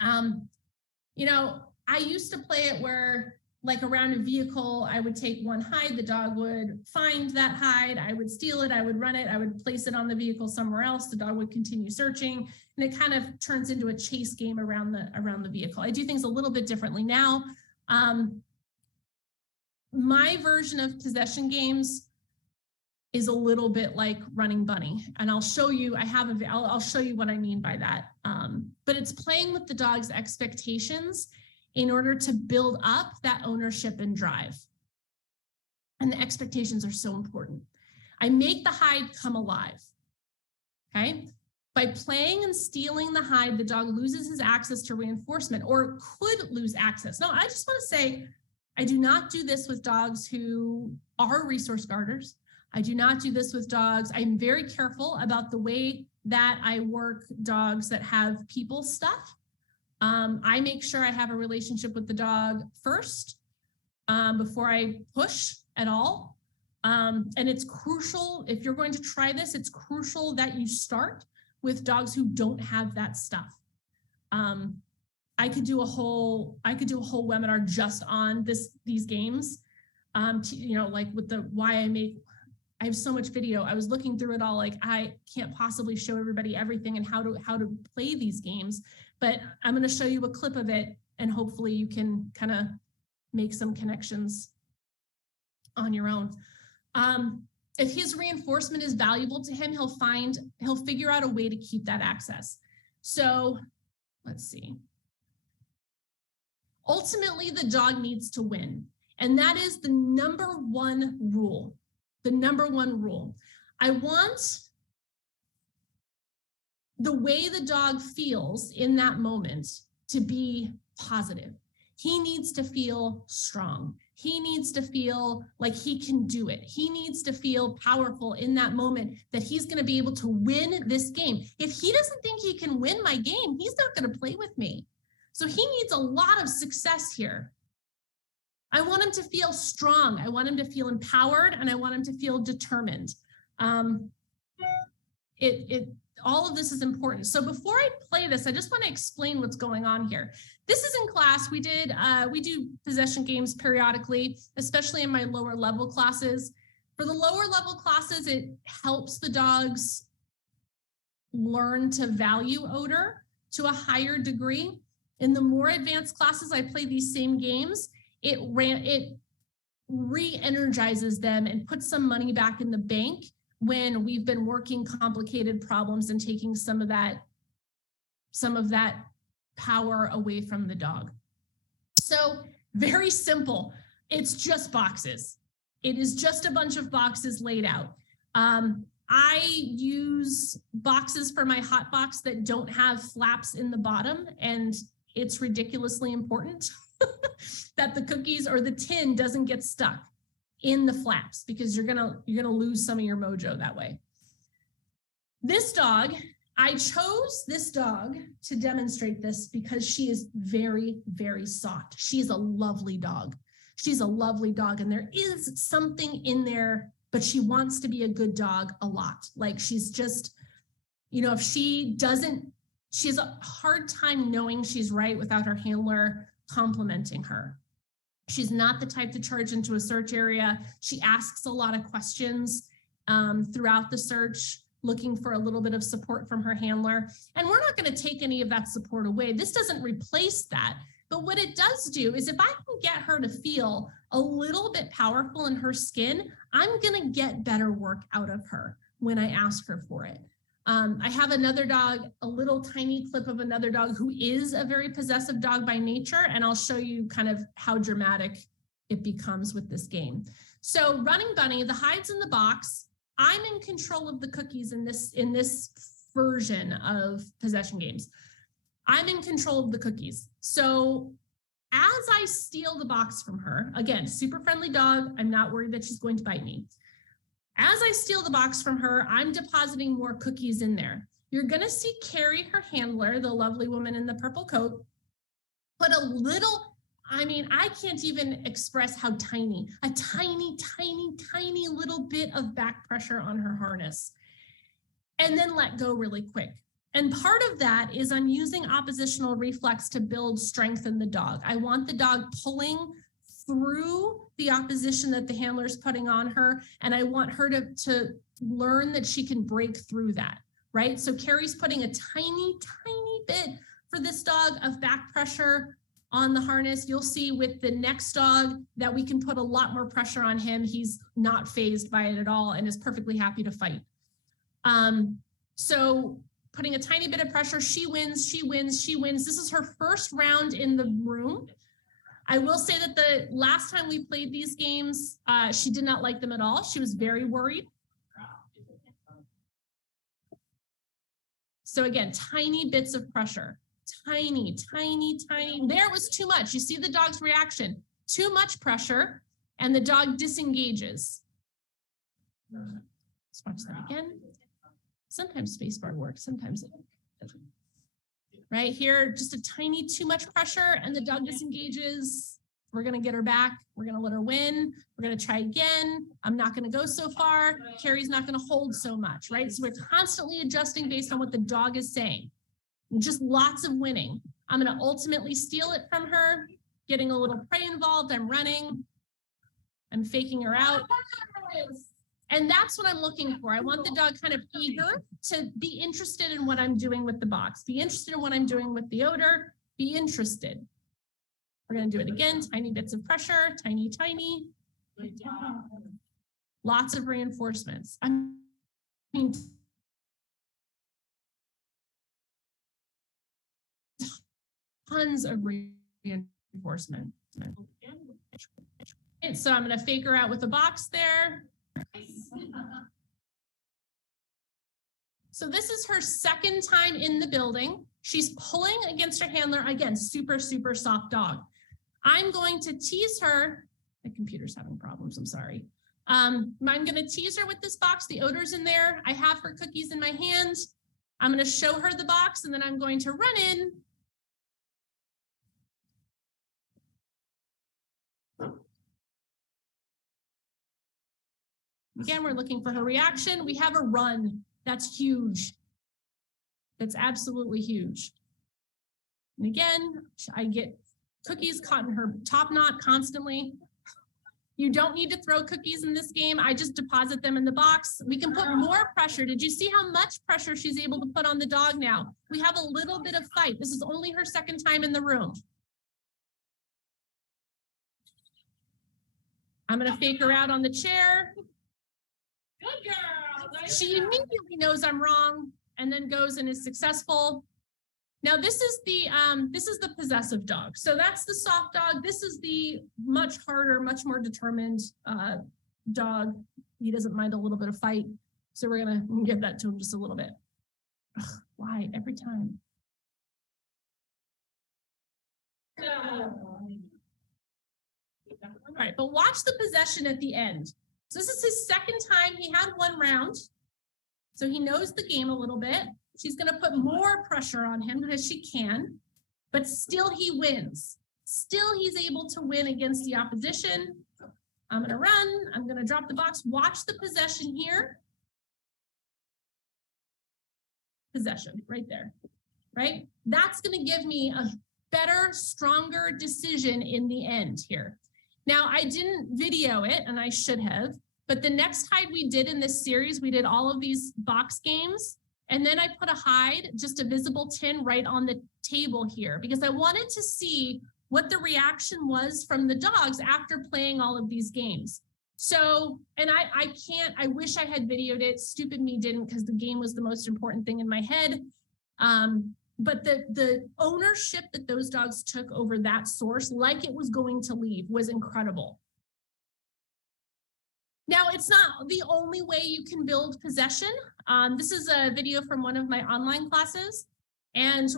You know, I used to play it where like around a vehicle, I would take one hide, the dog would find that hide, I would steal it, I would run it, I would place it on the vehicle somewhere else, the dog would continue searching, and it kind of turns into a chase game around the vehicle. I do things a little bit differently now. My version of possession games is a little bit like Running Bunny, and I'll show you, I'll show you what I mean by that. But it's playing with the dog's expectations in order to build up that ownership and drive. And the expectations are so important. I make the hide come alive, okay? By playing and stealing the hide, the dog loses his access to reinforcement or could lose access. Now, I just want to say, I do not do this with dogs who are resource guarders. I do not do this with dogs. I'm very careful about the way that I work dogs that have people stuff. I make sure I have a relationship with the dog first before I push at all. And it's crucial, if you're going to try this, it's crucial that you start with dogs who don't have that stuff. I could do a whole webinar just on these games. You know, like with the I have so much video. I was looking through it all, like I can't possibly show everybody everything and how to play these games, but I'm going to show you a clip of it and hopefully you can kind of make some connections on your own. If his reinforcement is valuable to him, he'll figure out a way to keep that access. So let's see. Ultimately, the dog needs to win. And that is the number one rule. The number one rule. I want the way the dog feels in that moment to be positive. He needs to feel strong. He needs to feel like he can do it. He needs to feel powerful in that moment that he's going to be able to win this game. If he doesn't think he can win my game, he's not going to play with me. So he needs a lot of success here. I want him to feel strong. I want him to feel empowered, and I want him to feel determined. All of this is important. So before I play this, I just want to explain what's going on here. This is in class. We do possession games periodically, especially in my lower level classes. For the lower level classes, it helps the dogs learn to value odor to a higher degree. In the more advanced classes, I play these same games. It re-energizes them and puts some money back in the bank when we've been working complicated problems and taking some of that power away from the dog. So very simple. It's just boxes. It is just a bunch of boxes laid out. I use boxes for my hot box that don't have flaps in the bottom, and it's ridiculously important that the cookies or the tin doesn't get stuck in the flaps, because you're gonna lose some of your mojo that way. This dog, I chose this dog to demonstrate this because she is very, very soft. She's a lovely dog. She's a lovely dog, and there is something in there, but she wants to be a good dog a lot. Like, she's just, if she has a hard time knowing she's right without her handler complimenting her. She's not the type to charge into a search area. She asks a lot of questions throughout the search, looking for a little bit of support from her handler. And we're not going to take any of that support away. This doesn't replace that. But what it does do is, if I can get her to feel a little bit powerful in her skin, I'm going to get better work out of her when I ask her for it. I have another dog, a little tiny clip of another dog who is a very possessive dog by nature, and I'll show you kind of how dramatic it becomes with this game. So Running Bunny, the hide's in the box. I'm in control of the cookies in this version of possession games. I'm in control of the cookies. So as I steal the box from her, again, super friendly dog, I'm not worried that she's going to bite me. As I steal the box from her, I'm depositing more cookies in there. You're going to see Carrie, her handler, the lovely woman in the purple coat, put a little, I can't even express how tiny, a tiny, tiny, tiny little bit of back pressure on her harness, and then let go really quick. And part of that is I'm using oppositional reflex to build strength in the dog. I want the dog pulling through the opposition that the handler is putting on her, and I want her to learn that she can break through that, right? So Carrie's putting a tiny, tiny bit for this dog of back pressure on the harness. You'll see with the next dog that we can put a lot more pressure on him. He's not fazed by it at all and is perfectly happy to fight. So putting a tiny bit of pressure, she wins, she wins, she wins. This is her first round in the room. I will say that the last time we played these games, she did not like them at all. She was very worried. So again, tiny bits of pressure, tiny, tiny, tiny. There was too much. You see the dog's reaction. Too much pressure, and the dog disengages. Let's watch that again. Sometimes spacebar works, sometimes it doesn't. Right here, just a tiny too much pressure, and the dog disengages. We're gonna get her back. We're gonna let her win. We're gonna try again. I'm not gonna go so far. Carrie's not gonna hold so much, right? So we're constantly adjusting based on what the dog is saying. Just lots of winning. I'm gonna ultimately steal it from her, getting a little prey involved. I'm running. I'm faking her out. And that's what I'm looking for. I want the dog kind of eager to be interested in what I'm doing with the box, be interested in what I'm doing with the odor, be interested. We're going to do it again. Tiny bits of pressure, tiny, tiny. Lots of reinforcements. I mean, tons of reinforcements. Reinforcement. And so I'm going to fake her out with a box there. So this is her second time in the building. She's pulling against her handler. Again, super, super soft dog. I'm going to tease her. My computer's having problems, I'm sorry. I'm going to tease her with this box. The odor's in there. I have her cookies in my hand. I'm going to show her the box, and then I'm going to run in. Again, we're looking for her reaction. We have a run. That's huge. That's absolutely huge. And again, I get cookies caught in her top knot constantly. You don't need to throw cookies in this game. I just deposit them in the box. We can put more pressure. Did you see how much pressure she's able to put on the dog now? We have a little bit of fight. This is only her second time in the room. I'm going to fake her out on the chair. Good girl. Nice. She immediately knows I'm wrong and then goes and is successful. Now this is the possessive dog. So that's the soft dog. This is the much harder, much more determined dog. He doesn't mind a little bit of fight. So we're gonna give that to him just a little bit. Ugh, why every time? All right, but watch the possession at the end. So this is his second time. He had one round. So he knows the game a little bit. She's going to put more pressure on him because she can, but still he wins. Still he's able to win against the opposition. I'm going to run. I'm going to drop the box. Watch the possession here. Possession right there, right? That's going to give me a better, stronger decision in the end here. Now, I didn't video it, and I should have, but the next hide we did in this series, we did all of these box games, and then I put a hide, just a visible tin right on the table here, because I wanted to see what the reaction was from the dogs after playing all of these games. So, and I wish I had videoed it. Stupid me didn't, because the game was the most important thing in my head. But the ownership that those dogs took over that source, like it was going to leave, was incredible. Now, it's not the only way you can build possession. This is a video from one of my online classes. And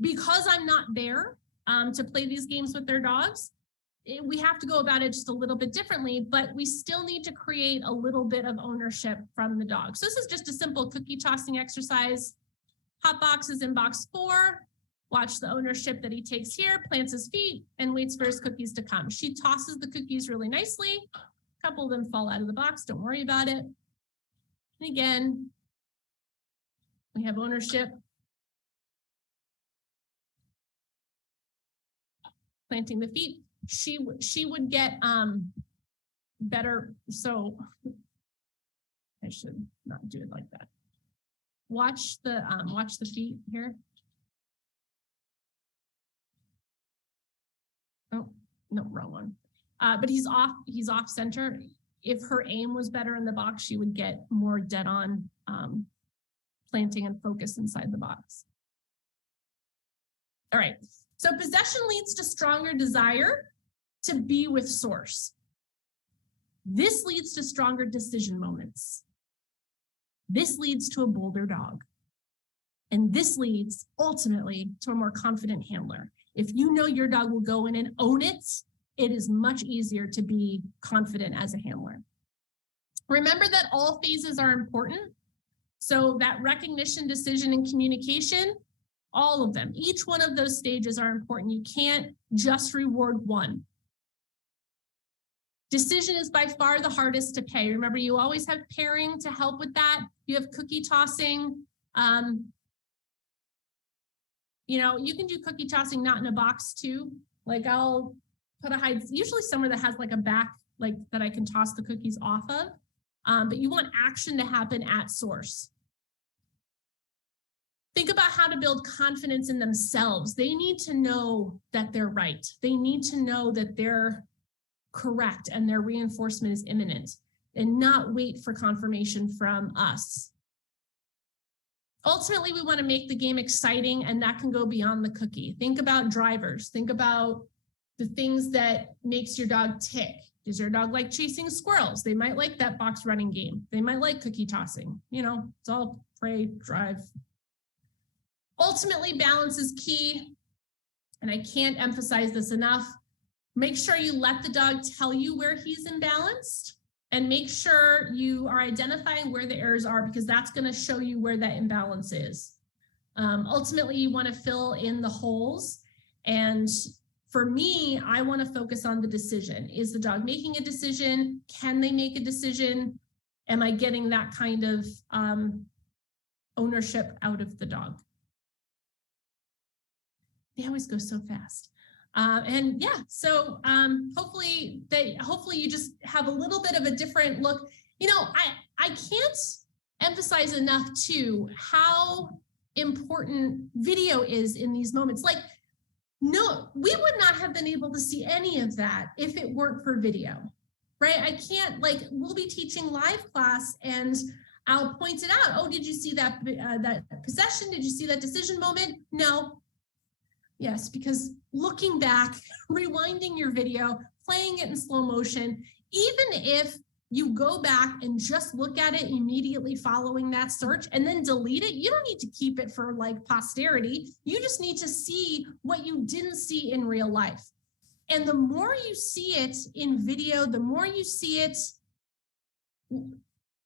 because I'm not there to play these games with their dogs, we have to go about it just a little bit differently, but we still need to create a little bit of ownership from the dog. So this is just a simple cookie tossing exercise. Hot box is in box 4. Watch the ownership that he takes here, plants his feet, and waits for his cookies to come. She tosses the cookies really nicely. A couple of them fall out of the box. Don't worry about it. And again, we have ownership. Planting the feet. She would get better. So I should not do it like that. Watch the feet here. Oh, no, wrong one. But he's off center. If her aim was better in the box, she would get more dead on planting and focus inside the box. All right, so possession leads to stronger desire to be with source. This leads to stronger decision moments. This leads to a bolder dog. And this leads ultimately to a more confident handler. If you know your dog will go in and own it, it is much easier to be confident as a handler. Remember that all phases are important. So that recognition, decision, and communication, all of them, each one of those stages are important. You can't just reward one. Decision is by far the hardest to pay. Remember, you always have pairing to help with that. You have cookie tossing. You know, you can do cookie tossing not in a box too. Like I'll put a hide, usually somewhere that has like a back, like that I can toss the cookies off of. But you want action to happen at source. Think about how to build confidence in themselves. They need to know that they're right. They need to know that they're correct and their reinforcement is imminent, and not wait for confirmation from us. Ultimately, we want to make the game exciting, and that can go beyond the cookie. Think about drivers. Think about the things that makes your dog tick. Does your dog like chasing squirrels? They might like that box running game. They might like cookie tossing. You know, it's all prey, drive. Ultimately, balance is key. And I can't emphasize this enough. Make sure you let the dog tell you where he's imbalanced, and make sure you are identifying where the errors are, because that's going to show you where that imbalance is. Ultimately, you want to fill in the holes. And for me, I want to focus on the decision. Is the dog making a decision? Can they make a decision? Am I getting that kind of ownership out of the dog? They always go so fast. And yeah, so hopefully you just have a little bit of a different look. You know, I can't emphasize enough too how important video is in these moments. Like, no, we would not have been able to see any of that if it weren't for video, right? I can't, like, we'll be teaching live class and I'll point it out. Oh, did you see that possession? Did you see that decision moment? No. Yes, because looking back, rewinding your video, playing it in slow motion, even if you go back and just look at it immediately following that search and then delete it, you don't need to keep it for like posterity. You just need to see what you didn't see in real life. And the more you see it in video, the more you see it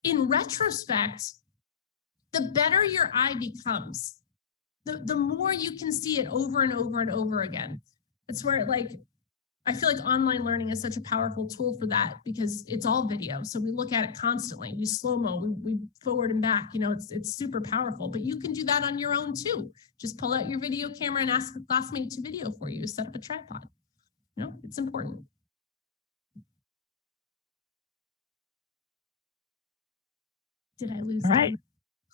in retrospect, the better your eye becomes. The more you can see it over and over and over again. It's where, like, I feel like online learning is such a powerful tool for that, because it's all video. So we look at it constantly. We slow-mo, we forward and back, you know, it's super powerful, but you can do that on your own too. Just pull out your video camera and ask a classmate to video for you, set up a tripod. You know, it's important. Did I lose? All right.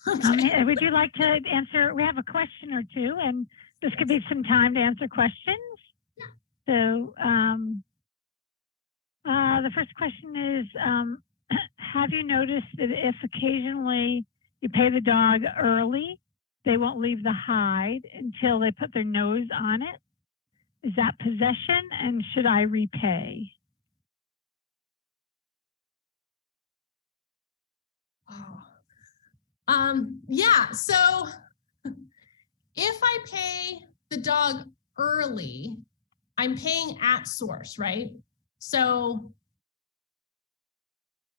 Okay. Would you like to answer? We have a question or two, and this could be some time to answer questions. Yeah. So the first question is, have you noticed that if occasionally you pay the dog early, they won't leave the hide until they put their nose on it? Is that possession, and should I repay? Yeah, so if I pay the dog early, I'm paying at source, right? So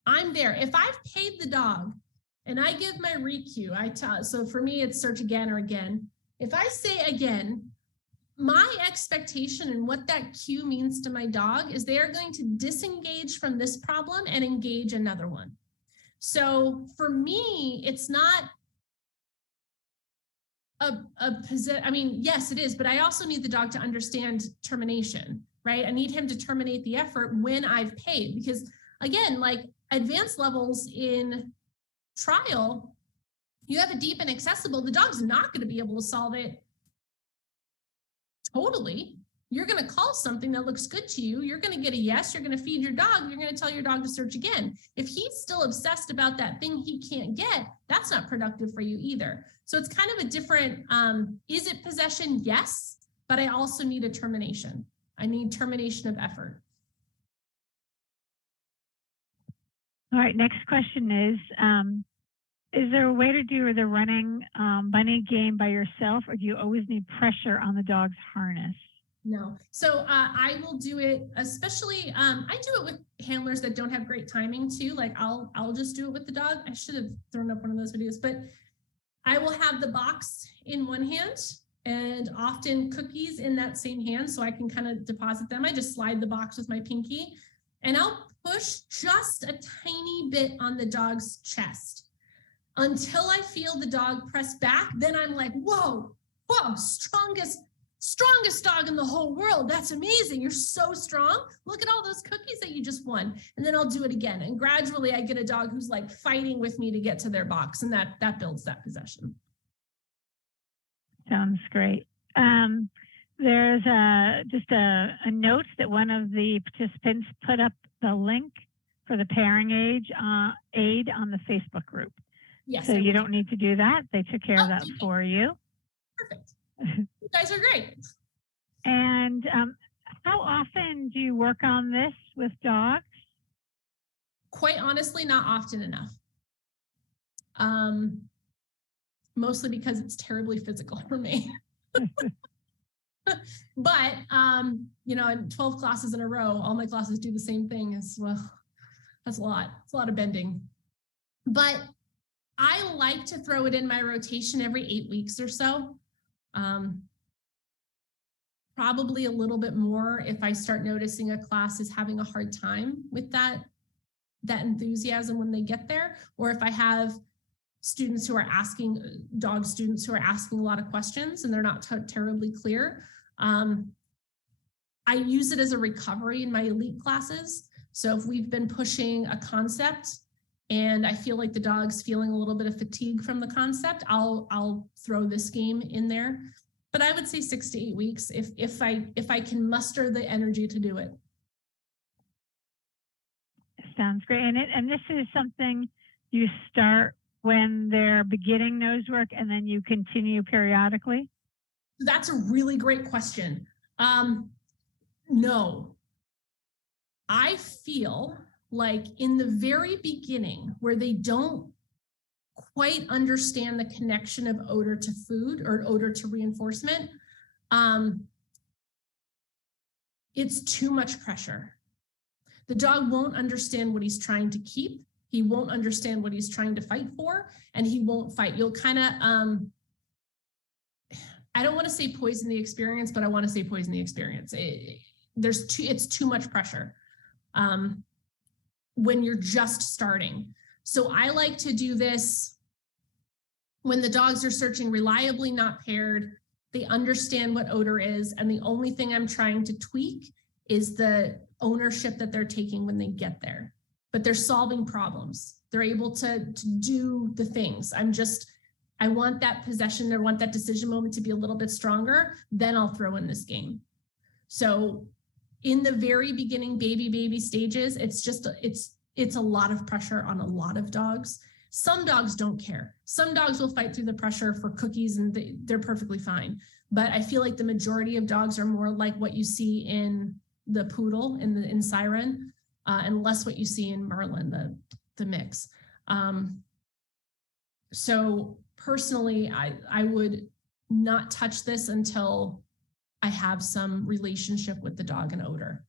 I'm there. If I've paid the dog and I give my recue, so for me, it's search again or again. If I say again, my expectation and what that cue means to my dog is they are going to disengage from this problem and engage another one. So for me, it's not I mean, yes, it is, but I also need the dog to understand termination, right? I need him to terminate the effort when I've paid, because again, like advanced levels in trial, you have a deep and accessible, the dog's not going to be able to solve it totally. You're going to call something that looks good to you. You're going to get a yes. You're going to feed your dog. You're going to tell your dog to search again. If he's still obsessed about that thing he can't get, that's not productive for you either. So it's kind of a different, is it possession? Yes, but I also need a termination. I need termination of effort. All right, next question is there a way to do the running bunny game by yourself, or do you always need pressure on the dog's harness? No. So I will do it, especially, I do it with handlers that don't have great timing too. Like I'll just do it with the dog. I should have thrown up one of those videos, but I will have the box in one hand and often cookies in that same hand, so I can kind of deposit them. I just slide the box with my pinky and I'll push just a tiny bit on the dog's chest until I feel the dog press back. Then I'm like, whoa, strongest dog in the whole world. That's amazing. You're so strong. Look at all those cookies that you just won. And then I'll do it again. And gradually I get a dog who's like fighting with me to get to their box. And that builds that possession. Sounds great. There's just a note that one of the participants put up the link for the pairing aid on the Facebook group. Yes. So you don't need to do that. They took care of that for you. Perfect. You guys are great. And How often do you work on this with dogs? Quite honestly, not often enough. Mostly because it's terribly physical for me. But in 12 classes in a row, all my classes do the same thing. As well, that's a lot. It's a lot of bending. But I like to throw it in my rotation every 8 weeks or so. Probably a little bit more if I start noticing a class is having a hard time with that enthusiasm when they get there, or if I have students who are asking, dog students who are asking a lot of questions and they're not terribly clear. I use it as a recovery in my elite classes. So if we've been pushing a concept and I feel like the dog's feeling a little bit of fatigue from the concept, I'll throw this game in there. But I would say 6 to 8 weeks if I can muster the energy to do it. Sounds great. And this is something you start when they're beginning nose work and then you continue periodically? That's a really great question. No. I feel like in the very beginning, where they don't quite understand the connection of odor to food or odor to reinforcement, it's too much pressure. The dog won't understand what he's trying to keep. He won't understand what he's trying to fight for, and he won't fight. You'll kind of, I don't want to say poison the experience, but I want to say poison the experience. It's too much pressure when you're just starting. So I like to do this when the dogs are searching reliably, not paired. They understand what odor is, and the only thing I'm trying to tweak is the ownership that they're taking when they get there. But they're solving problems. They're able to do the things. I want that possession, I want that decision moment to be a little bit stronger, then I'll throw in this game. So in the very beginning, baby stages, it's a lot of pressure on a lot of dogs. Some dogs don't care. Some dogs will fight through the pressure for cookies and they're perfectly fine. But I feel like the majority of dogs are more like what you see in the poodle in Siren, and less what you see in Merlin, the mix. So personally, I would not touch this until I have some relationship with the dog and odor.